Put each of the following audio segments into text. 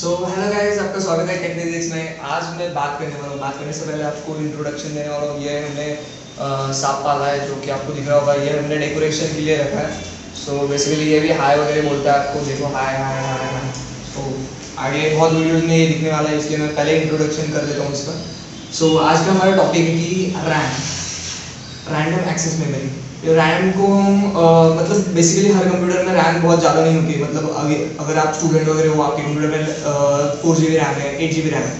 So hello guys, आपका स्वागत है टेक्ने में। आज मैं बात करने वाला हूँ। बात करने से पहले आपको इंट्रोडक्शन देने वाला हूँ। ये हमने सांप पाला है, जो कि आपको दिख रहा होगा। ये हमने डेकोरेशन के लिए रखा है। सो बेसिकली ये भी हाय वगैरह बोलता है आपको। देखो हाय हाय हाय हाय। तो आगे बहुत वीडियोज में ये दिखने वाला है, इसलिए मैं पहले इंट्रोडक्शन कर देता हूँ इसका। सो आज का हमारा टॉपिक है कि रैंडम एक्सेस मेमोरी। रैम को मतलब बेसिकली हर कंप्यूटर में रैम बहुत ज़्यादा नहीं होती है। मतलब अगर आप स्टूडेंट वगैरह हो, आपके कंप्यूटर में 4 GB रैम है, 8 GB रैम है।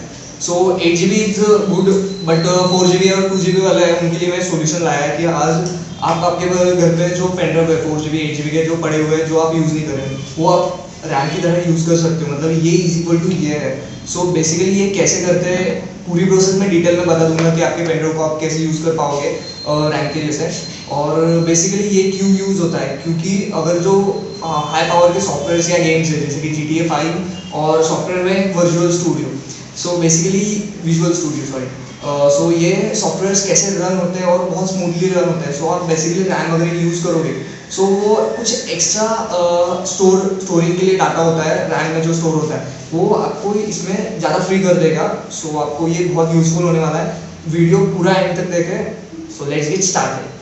सो 8 GB is good, but 4 GB और 2 GB वाला है, उनके लिए मैं सोल्यूशन लाया है कि आज आप आपके घर पे जो पेनड्राइव है 4 GB 8 GB के जो पड़े हुए हैं, जो आप यूज़ नहीं कर रहे हैं, वो आप रैम की तरह यूज़ कर सकते हो। मतलब ये इज इक्वल टू ये है। सो बेसिकली ये कैसे करते हैं, पूरी प्रोसेस में डिटेल में बता दूंगा कि आपके पेनड्राइव को आप कैसे यूज़ कर पाओगे रैम के जैसे। और बेसिकली ये क्यों यूज़ होता है, क्योंकि अगर जो हाई पावर के सॉफ्टवेयर या गेम्स है, जैसे कि GTA 5 और सॉफ्टवेयर में virtual studio, so basically visual studio sorry. So ये सॉफ्टवेयर्स कैसे रन होते हैं और बहुत स्मूथली रन होते हैं। सो आप बेसिकली रैम वगैरह यूज़ करोगे, सो वो कुछ एक्स्ट्रा स्टोरिंग के लिए डाटा होता है रैम में जो स्टोर होता है, वो आपको इसमें ज़्यादा फ्री कर देगा। सो आपको ये बहुत यूज़फुल होने वाला है। वीडियो पूरा एंड तक देखें। So let's get started.